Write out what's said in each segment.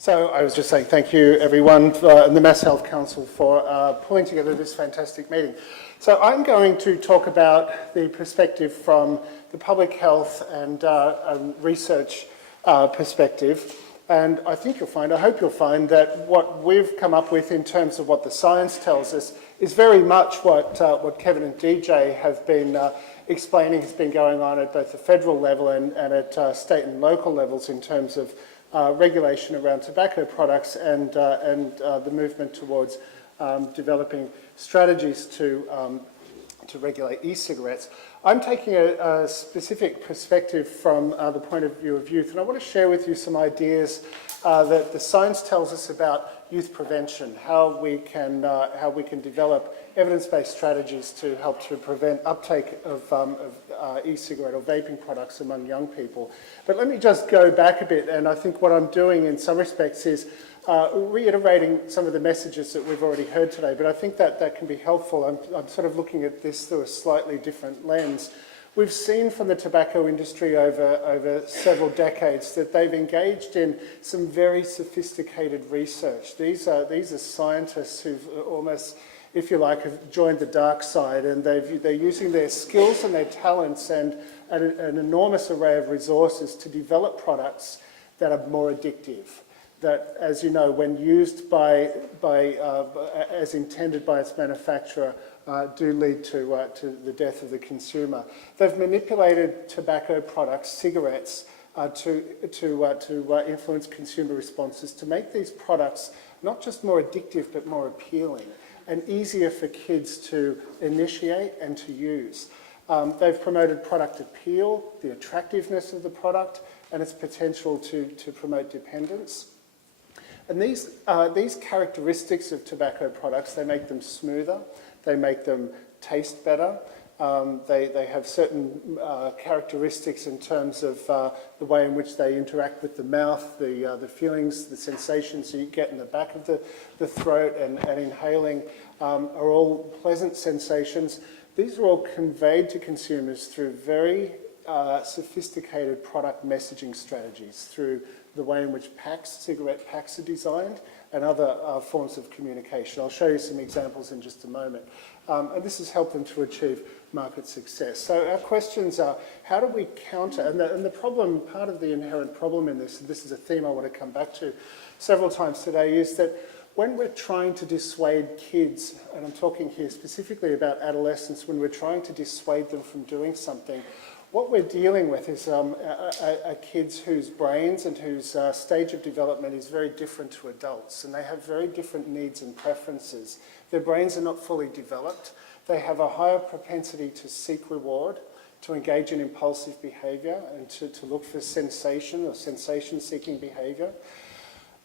So I was just saying thank you everyone and the Mass Health Council for pulling together this fantastic meeting. So I'm going to talk about the perspective from the public health and research perspective. And I think I hope you'll find that what we've come up with in terms of what the science tells us is very much what Kevin and DJ have been explaining has been going on at both the federal level and at state and local levels in terms of regulation around tobacco products and the movement towards developing strategies to regulate e-cigarettes. I'm taking a specific perspective from the point of view of youth, and I want to share with you some ideas that the science tells us about youth prevention, how we can develop evidence-based strategies to help to prevent uptake of e-cigarette or vaping products among young people. But let me just go back a bit, and I think what I'm doing in some respects is reiterating some of the messages that we've already heard today, but I think that can be helpful. I'm sort of looking at this through a slightly different lens. We've seen from the tobacco industry over several decades that they've engaged in some very sophisticated research. These are scientists who've almost, if you like, have joined the dark side, and they're using their skills and their talents and an enormous array of resources to develop products that are more addictive. That, as you know, when used as intended by its manufacturer, do lead to the death of the consumer. They've manipulated tobacco products, cigarettes, to influence consumer responses, to make these products not just more addictive but more appealing and easier for kids to initiate and to use. They've promoted product appeal, the attractiveness of the product, and its potential to promote dependence. And these characteristics of tobacco products, they make them smoother, they make them taste better, they have certain characteristics in terms of the way in which they interact with the mouth, the feelings, the sensations you get in the back of the throat and inhaling are all pleasant sensations. These are all conveyed to consumers through very sophisticated product messaging strategies, through the way in which cigarette packs are designed and other forms of communication. I'll show you some examples in just a moment. And this has helped them to achieve market success. So our questions are, how do we counter, and the problem, part of the inherent problem in this, and this is a theme I want to come back to several times today, is that when we're trying to dissuade kids, and I'm talking here specifically about adolescents, when we're trying to dissuade them from doing something, what we're dealing with is kids whose brains and whose stage of development is very different to adults, and they have very different needs and preferences. Their brains are not fully developed. They have a higher propensity to seek reward, to engage in impulsive behaviour, and to look for sensation or sensation-seeking behaviour.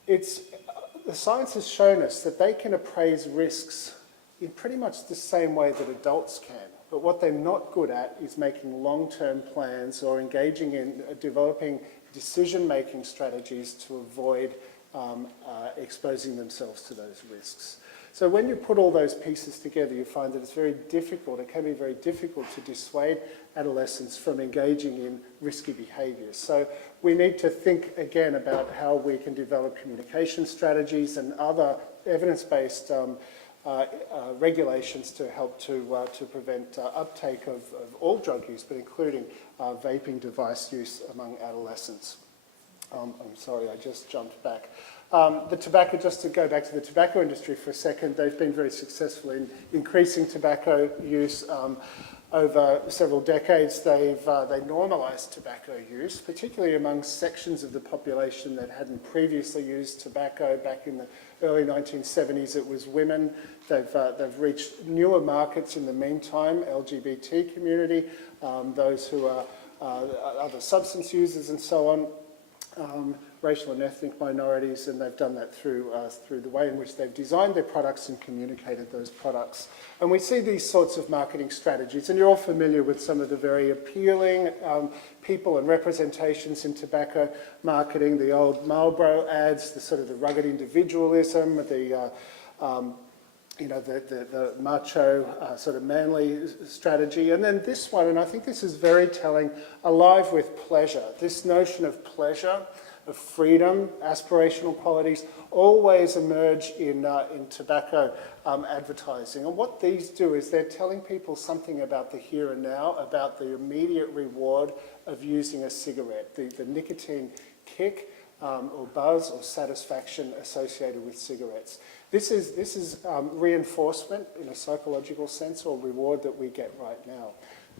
The science has shown us that they can appraise risks in pretty much the same way that adults can. But what they're not good at is making long-term plans or engaging in developing decision-making strategies to avoid exposing themselves to those risks. So when you put all those pieces together, you find that it's very difficult, it can be very difficult to dissuade adolescents from engaging in risky behaviours. So we need to think again about how we can develop communication strategies and other evidence-based regulations to help to prevent uptake of all drug use, but including vaping device use among adolescents. I'm sorry, I just jumped back. Just to go back to the tobacco industry for a second, they've been very successful in increasing tobacco use over several decades. They normalised tobacco use, particularly among sections of the population that hadn't previously used tobacco. Back in the early 1970s, it was women. They've reached newer markets in the meantime, LGBT community, those who are other substance users and so on, racial and ethnic minorities, and they've done that through the way in which they've designed their products and communicated those products. And we see these sorts of marketing strategies, and you're all familiar with some of the very appealing people and representations in tobacco marketing, the old Marlboro ads, the sort of the rugged individualism, the macho sort of manly strategy. And then this one, and I think this is very telling, alive with pleasure. This notion of pleasure of freedom, aspirational qualities, always emerge in tobacco advertising. And what these do is they're telling people something about the here and now, about the immediate reward of using a cigarette, the nicotine kick or buzz or satisfaction associated with cigarettes. This is reinforcement in a psychological sense, or reward that we get right now.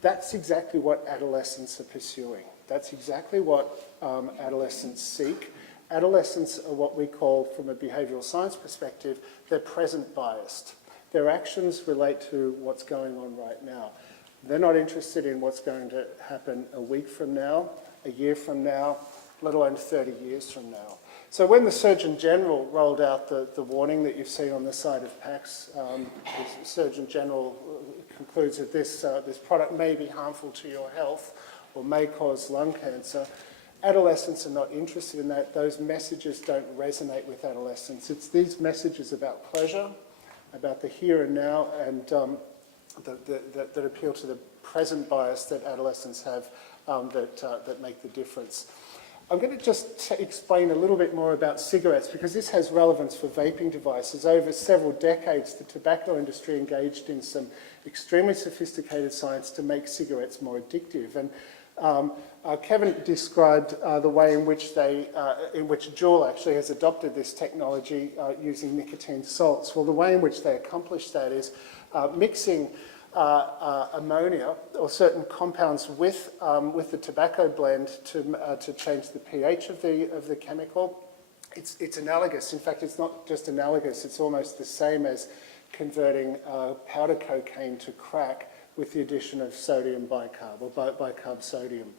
That's exactly what adolescents are pursuing. That's exactly what adolescents seek. Adolescents are what we call, from a behavioural science perspective, they're present biased. Their actions relate to what's going on right now. They're not interested in what's going to happen a week from now, a year from now, let alone 30 years from now. So when the Surgeon General rolled out the warning that you've seen on the side of packs, the Surgeon General concludes that this product may be harmful to your health or may cause lung cancer. Adolescents are not interested in that. Those messages don't resonate with adolescents. It's these messages about pleasure, about the here and now, and that appeal to the present bias that adolescents have that make the difference. I'm going to just explain a little bit more about cigarettes, because this has relevance for vaping devices. Over several decades, the tobacco industry engaged in some extremely sophisticated science to make cigarettes more addictive. And Kevin described the way in which Juul actually has adopted this technology using nicotine salts. Well, the way in which they accomplish that is mixing ammonia or certain compounds with the tobacco blend to change the pH of the chemical. It's analogous. In fact, it's not just analogous. It's almost the same as converting powder cocaine to crack with the addition of sodium bicarb or bicarb sodium.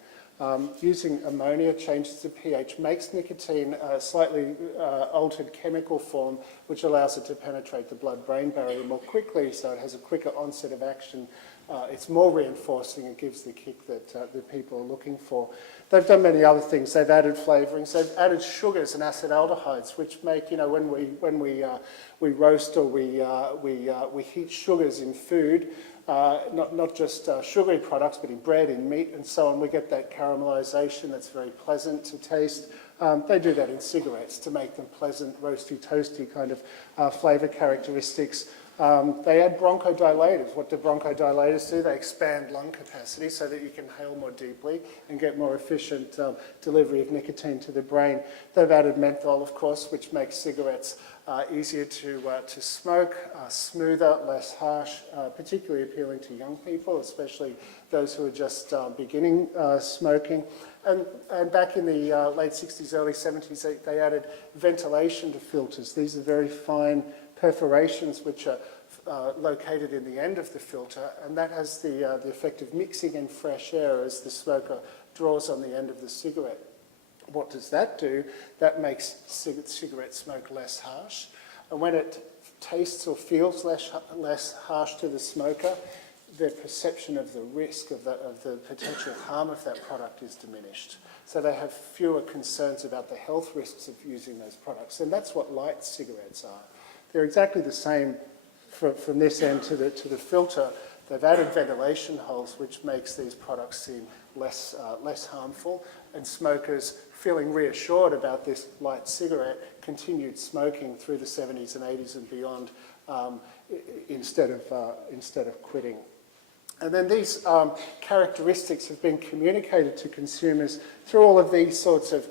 Using ammonia changes the pH, makes nicotine a slightly altered chemical form, which allows it to penetrate the blood-brain barrier more quickly, so it has a quicker onset of action. It's more reinforcing, it gives the kick that people are looking for. They've done many other things. They've added flavourings, they've added sugars and acetaldehydes, which make, when we roast or we heat sugars in food, not just sugary products, but in bread, in meat, and so on. We get that caramelization that's very pleasant to taste. They do that in cigarettes to make them pleasant, roasty, toasty kind of flavour characteristics. They add bronchodilators. What do bronchodilators do? They expand lung capacity so that you can inhale more deeply and get more efficient delivery of nicotine to the brain. They've added menthol, of course, which makes cigarettes easier to smoke, smoother, less harsh, particularly appealing to young people, especially those who are just beginning smoking. And back in the late 60s, early 70s, they added ventilation to filters. These are very fine perforations which are located in the end of the filter, and that has the effect of mixing in fresh air as the smoker draws on the end of the cigarette. What does that do? That makes cigarette smoke less harsh, and when it tastes or feels less harsh to the smoker, their perception of the risk of the potential harm of that product is diminished. So they have fewer concerns about the health risks of using those products, and that's what light cigarettes are. They're exactly the same from this end to the filter. They've added ventilation holes, which makes these products seem less harmful, and smokers, feeling reassured about this light cigarette, continued smoking through the 70s and 80s and beyond instead of quitting. And then these characteristics have been communicated to consumers through all of these sorts of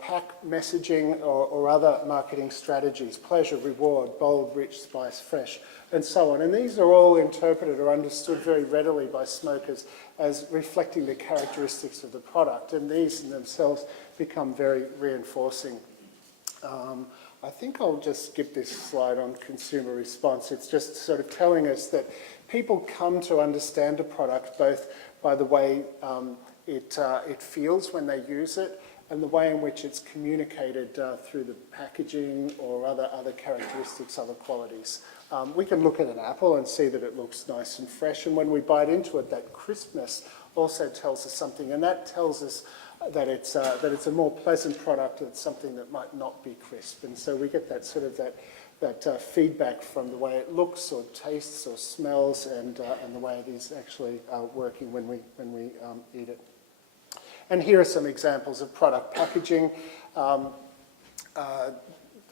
pack messaging or other marketing strategies: pleasure, reward, bold, rich, spice, fresh, and so on. And these are all interpreted or understood very readily by smokers as reflecting the characteristics of the product, and these in themselves become very reinforcing. I think I'll just skip this slide on consumer response. It's just sort of telling us that people come to understand a product both by the way it feels when they use it, and the way in which it's communicated through the packaging or other characteristics, other qualities. We can look at an apple and see that it looks nice and fresh, and when we bite into it, that crispness also tells us something, and that tells us that it's a more pleasant product, it's something that might not be crisp. And so we get that sort of that feedback from the way it looks or tastes or smells, and the way it is actually working when we eat it. And here are some examples of product packaging. The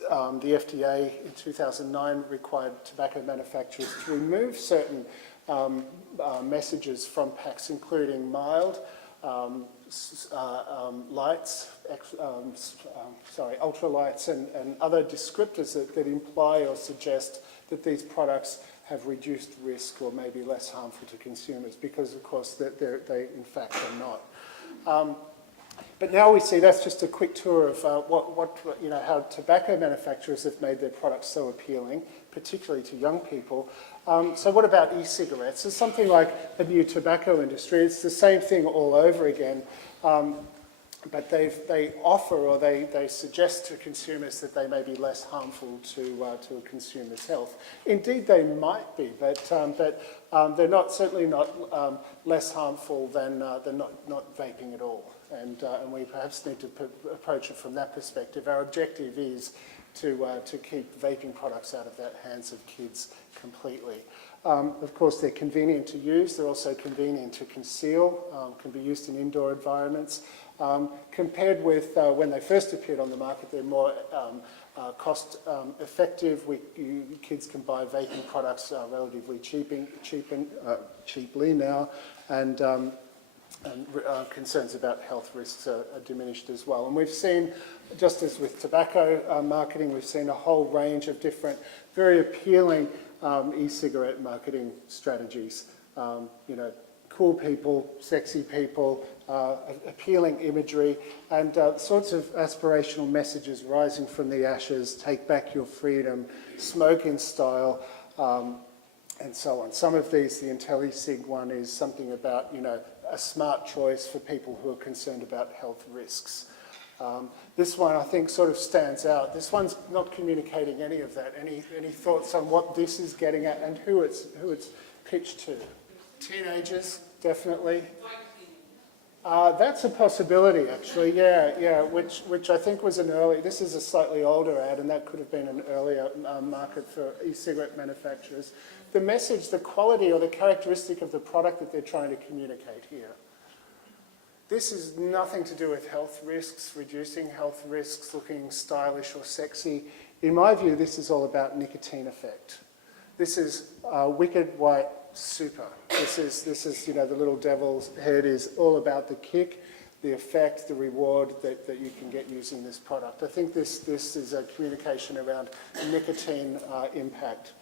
FDA in 2009 required tobacco manufacturers to remove certain messages from packs, including mild, lights, ultralights, and other descriptors that imply or suggest that these products have reduced risk or may be less harmful to consumers, because of course they in fact are not. But now we see that's just a quick tour of how tobacco manufacturers have made their products so appealing, particularly to young people. So what about e-cigarettes? It's something like a new tobacco industry. It's the same thing all over again, but they offer or they suggest to consumers that they may be less harmful to a consumer's health. Indeed, they might be, but they're certainly not less harmful than not vaping at all. And we perhaps need to approach it from that perspective. Our objective is to keep vaping products out of the hands of kids completely. Of course, they're convenient to use. They're also convenient to conceal, can be used in indoor environments. Compared with when they first appeared on the market, they're more cost effective. Kids can buy vaping products relatively cheaply now, and concerns about health risks are diminished as well. And we've seen, just as with tobacco marketing, we've seen a whole range of different, very appealing e-cigarette marketing strategies. Cool people, sexy people, appealing imagery, and sorts of aspirational messages rising from the ashes: take back your freedom, smoke in style, and so on. Some of these, the IntelliSig one is something about, a smart choice for people who are concerned about health risks. This one, I think, sort of stands out. This one's not communicating any of that. Any thoughts on what this is getting at and who it's pitched to? Teenagers, definitely. That's a possibility, actually. Yeah. Which I think was an early. This is a slightly older ad, and that could have been an earlier market for e-cigarette manufacturers. The message, the quality, or the characteristic of the product that they're trying to communicate here. This is nothing to do with health risks, reducing health risks, looking stylish or sexy. In my view, this is all about nicotine effect. This is wicked white super. This is the little devil's head is all about the kick, the effect, the reward that you can get using this product. I think this is a communication around nicotine impact.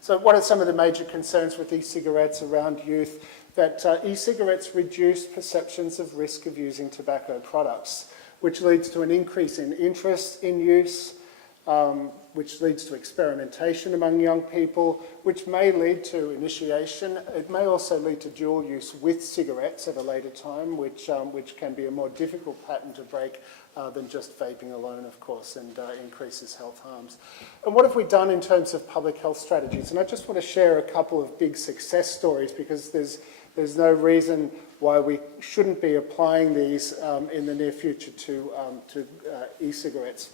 So what are some of the major concerns with e-cigarettes around youth? That e-cigarettes reduce perceptions of risk of using tobacco products, which leads to an increase in interest in use, which leads to experimentation among young people, which may lead to initiation. It may also lead to dual use with cigarettes at a later time, which can be a more difficult pattern to break than just vaping alone, of course, and increases health harms. And what have we done in terms of public health strategies? And I just want to share a couple of big success stories, because there's no reason why we shouldn't be applying these in the near future to e-cigarettes.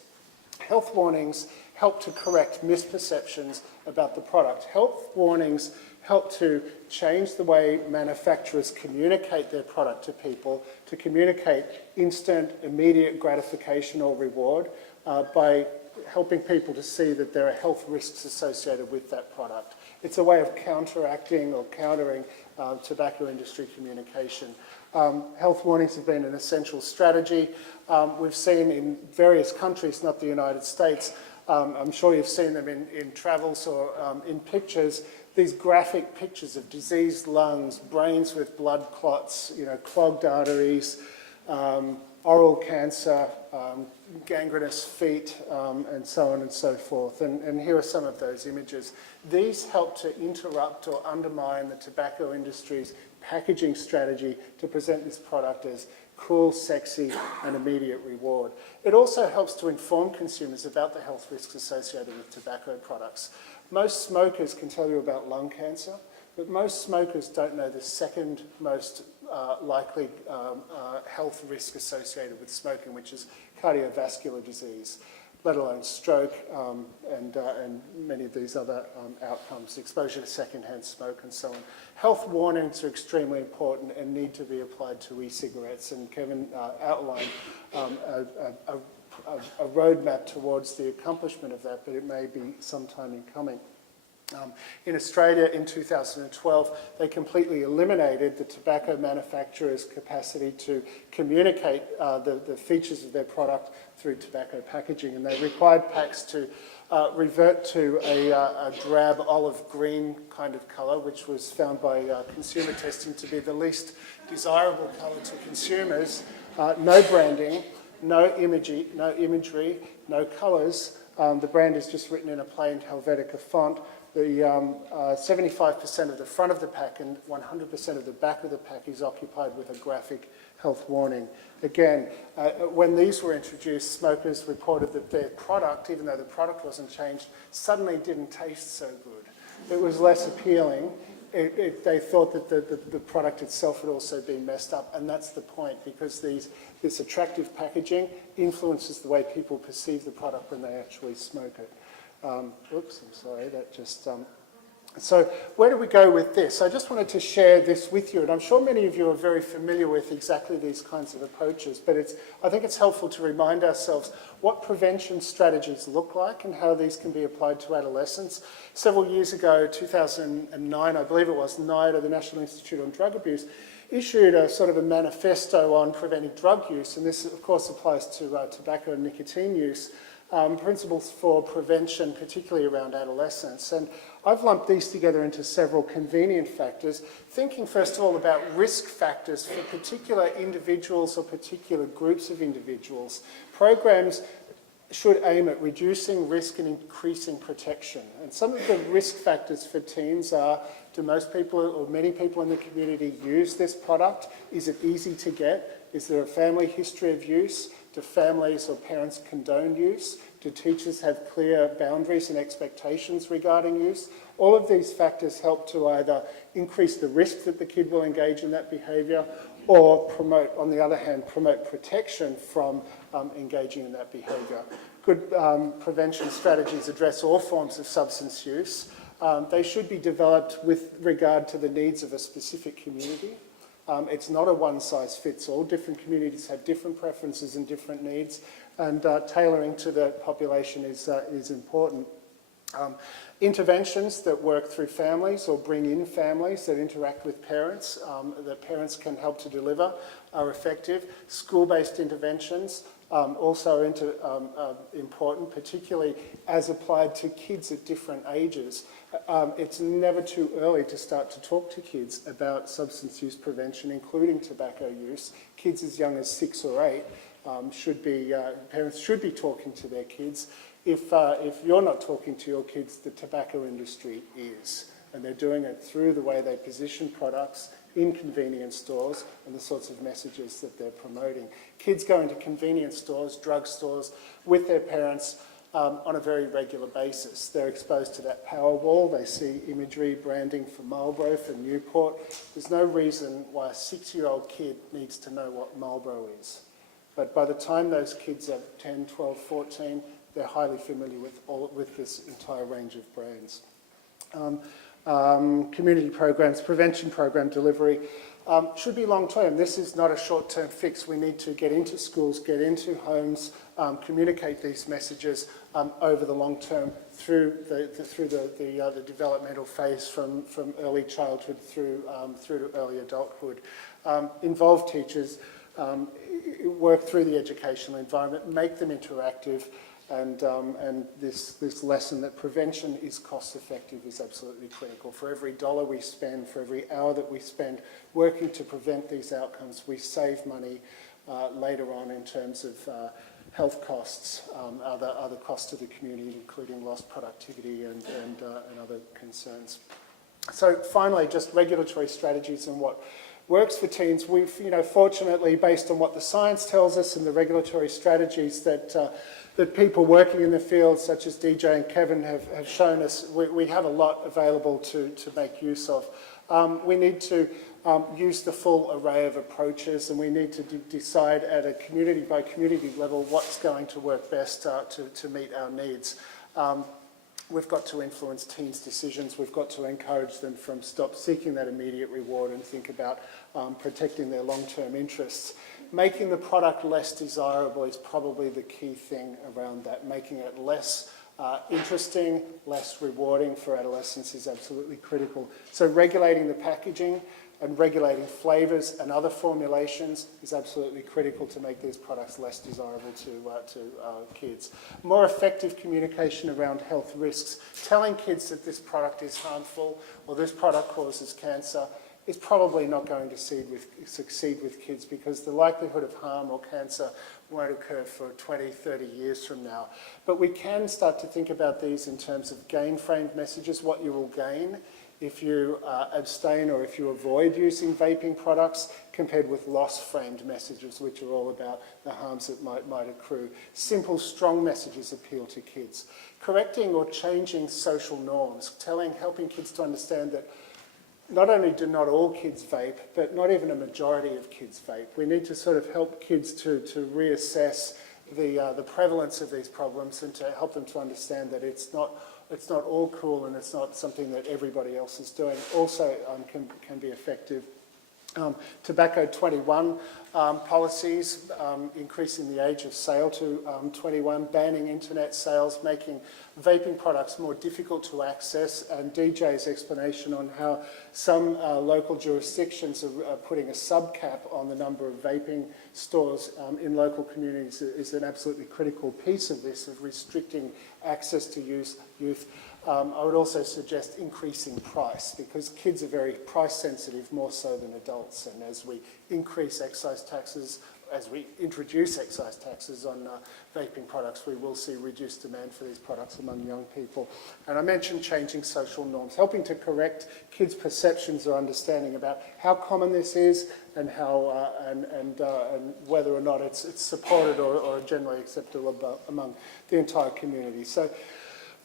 Health warnings help to correct misperceptions about the product. Health warnings help to change the way manufacturers communicate their product to people, to communicate instant, immediate gratification or reward by helping people to see that there are health risks associated with that product. It's a way of counteracting or countering tobacco industry communication. Health warnings have been an essential strategy. We've seen in various countries, not the United States, I'm sure you've seen them in travels or in pictures, these graphic pictures of diseased lungs, brains with blood clots, clogged arteries, oral cancer, gangrenous feet, and so on and so forth. And here are some of those images. These help to interrupt or undermine the tobacco industry's packaging strategy to present this product as cool, sexy, and immediate reward. It also helps to inform consumers about the health risks associated with tobacco products. Most smokers can tell you about lung cancer, but most smokers don't know the second most likely health risk associated with smoking, which is cardiovascular disease. let alone stroke and many of these other outcomes, exposure to secondhand smoke and so on. Health warnings are extremely important and need to be applied to e-cigarettes, and Kevin outlined a roadmap towards the accomplishment of that, but it may be some time in coming. In Australia in 2012, they completely eliminated the tobacco manufacturer's capacity to communicate the features of their product through tobacco packaging, and they required packs to revert to a drab olive green kind of colour, which was found by consumer testing to be the least desirable colour to consumers. No branding, no imagery, no colours. The brand is just written in a plain Helvetica font. The 75% of the front of the pack and 100% of the back of the pack is occupied with a graphic health warning. Again, when these were introduced, smokers reported that their product, even though the product wasn't changed, suddenly didn't taste so good. It was less appealing. They thought that the product itself had also been messed up, and that's the point, because this attractive packaging influences the way people perceive the product when they actually smoke it. Oops, I'm sorry, that just... So where do we go with this? I just wanted to share this with you, and I'm sure many of you are very familiar with exactly these kinds of approaches, but I think it's helpful to remind ourselves what prevention strategies look like and how these can be applied to adolescents. Several years ago, 2009, I believe it was, NIDA, the National Institute on Drug Abuse, issued a sort of a manifesto on preventing drug use, and this of course applies to tobacco and nicotine use. Principles for prevention, particularly around adolescence. And I've lumped these together into several convenient factors, thinking first of all about risk factors for particular individuals or particular groups of individuals. Programs should aim at reducing risk and increasing protection. And some of the risk factors for teens are, do most people or many people in the community use this product? Is it easy to get? Is there a family history of use? Do families or parents condone use? Do teachers have clear boundaries and expectations regarding use? All of these factors help to either increase the risk that the kid will engage in that behaviour or promote, on the other hand, promote protection from engaging in that behaviour. Good prevention strategies address all forms of substance use. They should be developed with regard to the needs of a specific community. It's not a one-size-fits-all. Different communities have different preferences and different needs, and tailoring to the population is important. Interventions that work through families or bring in families that interact with parents, that parents can help to deliver, are effective. School-based interventions also important, particularly as applied to kids at different ages. It's never too early to start to talk to kids about substance use prevention, including tobacco use. Kids as young as 6 or 8 parents should be talking to their kids. If you're not talking to your kids, the tobacco industry is, and they're doing it through the way they position products in convenience stores and the sorts of messages that they're promoting. Kids go into convenience stores, drug stores, with their parents on a very regular basis. They're exposed to that Powerball. They see imagery, branding for Marlboro, for Newport. There's no reason why a 6-year-old kid needs to know what Marlboro is. But by the time those kids are 10, 12, 14, they're highly familiar with this entire range of brands. Community programs, prevention program delivery should be long-term. This is not a short-term fix. We need to get into schools, get into homes, communicate these messages over the long term through the developmental phase from early childhood through to early adulthood. Involve teachers, work through the educational environment, make them interactive, and this lesson that prevention is cost effective is absolutely critical. For every dollar we spend, for every hour that we spend working to prevent these outcomes, we save money later on in terms of health costs, other costs to the community, including lost productivity and other concerns. So finally, just regulatory strategies and what works for teens. We've, fortunately, based on what the science tells us and the regulatory strategies that people working in the field, such as DJ and Kevin, have shown us, we have a lot available to make use of. We need to use the full array of approaches, and we need to decide at a community by community level what's going to work best to meet our needs. We've got to influence teens' decisions. We've got to encourage them from stop seeking that immediate reward and think about protecting their long-term interests. Making the product less desirable is probably the key thing around that. Making it less interesting, less rewarding for adolescents is absolutely critical. So regulating the packaging and regulating flavours and other formulations is absolutely critical to make these products less desirable to kids. More effective communication around health risks. Telling kids that this product is harmful or this product causes cancer is probably not going to succeed with kids, because the likelihood of harm or cancer won't occur for 20, 30 years from now. But we can start to think about these in terms of gain-framed messages, what you will gain if you abstain or if you avoid using vaping products, compared with loss-framed messages, which are all about the harms that might accrue. Simple, strong messages appeal to kids. Correcting or changing social norms, helping kids to understand that not only do not all kids vape, but not even a majority of kids vape. We need to sort of help kids to reassess the prevalence of these problems and to help them to understand that it's not all cool and it's not something that everybody else is doing. Also can be effective. Tobacco 21 policies, increasing the age of sale to 21, banning internet sales, making vaping products more difficult to access, and DJ's explanation on how some local jurisdictions are putting a subcap on the number of vaping stores in local communities is an absolutely critical piece of this, of restricting access to youth. I would also suggest increasing price, because kids are very price sensitive, more so than adults, and as we increase excise taxes, as we introduce excise taxes on vaping products, we will see reduced demand for these products among young people. And I mentioned changing social norms, helping to correct kids' perceptions or understanding about how common this is and how and whether or not it's supported or generally acceptable among the entire community. So,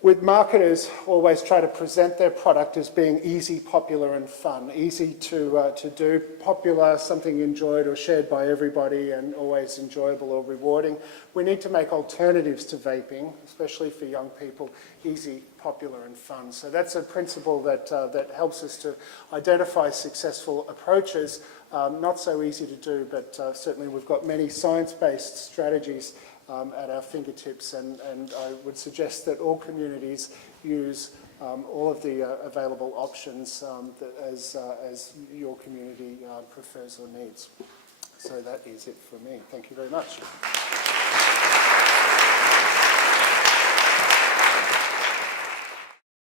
with marketers always try to present their product as being easy, popular and fun. Easy to do, popular, something enjoyed or shared by everybody, and always enjoyable or rewarding. We need to make alternatives to vaping, especially for young people, easy, popular and fun. So that's a principle that helps us to identify successful approaches. Not so easy to do, but certainly we've got many science-based strategies at our fingertips, and I would suggest that all communities use all of the available options as your community prefers or needs. So that is it for me. Thank you very much.